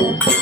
Thank